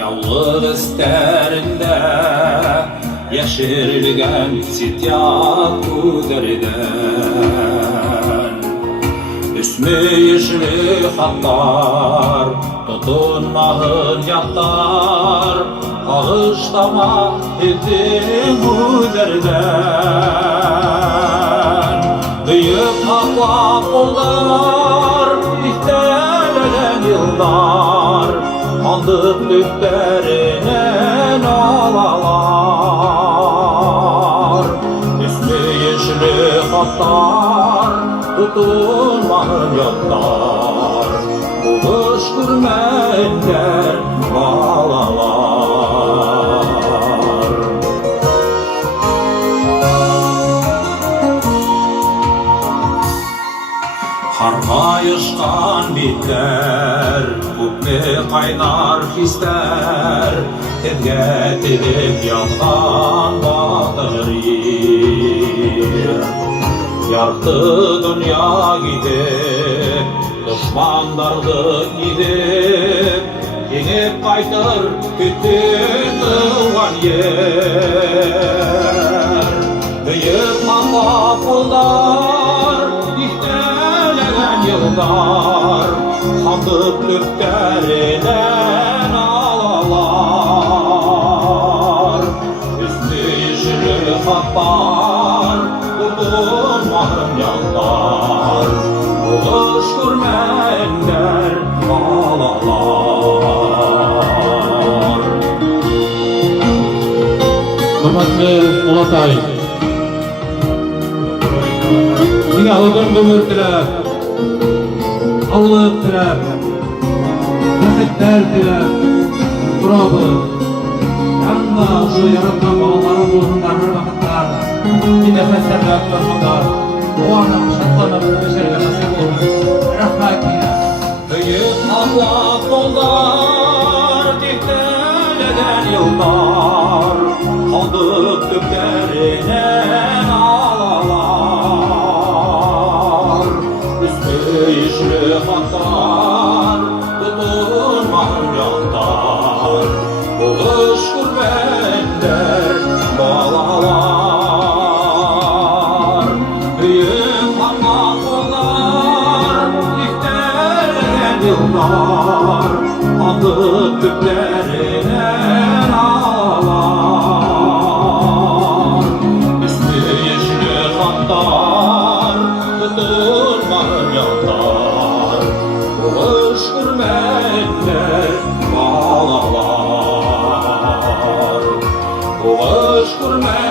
Yalnız isterinde yeşerilgen sityak üzerinden Üsmü yeşili hatlar tutunmağın yatlar Ağışlama ettin üzerinden Büyük hakla kollar ihtelelen yıllar Andık lüfterine alalar Üstü yeşili hatlar Tutunmanın yatlar Buluş gürmenler balalar Harma yışkan bitler Hukmi kaynar hisler Tezgetilip yangan batır Yaktı dünya gidip Düşmanlardı gidip Yenip kaytır bütün tıvan yer Büyük mamba kullar İhtelenen yıllar Sandık lüfterinden alalar Üstü yeşili hatlar Tutunmağın yanlar Buluş gürmenler alalar Hürmetli Ulatay Yine ağırdan gömürtüler Ağlık tiler Rahmetler tiler Turabı Yanında şu yarattan bağların ruhundan bir vakitler Bir nefeslerle aktarmalar O anam şatlanıp beşerine nasip olmuş Rahmetliye Büyük Allah kollar dikteleden yıllar Kaldık göklerine alalar Üstü yeşili hatlar Tutunmağın yanlar Buluş gürbenler balalar Büyük Allah kollar dikteleden yıllar Kaldık göklerine alalar Üstü yeşili hatlar Tutunmağın yanlar Buluş gürmenler balalar Buluş gürmenler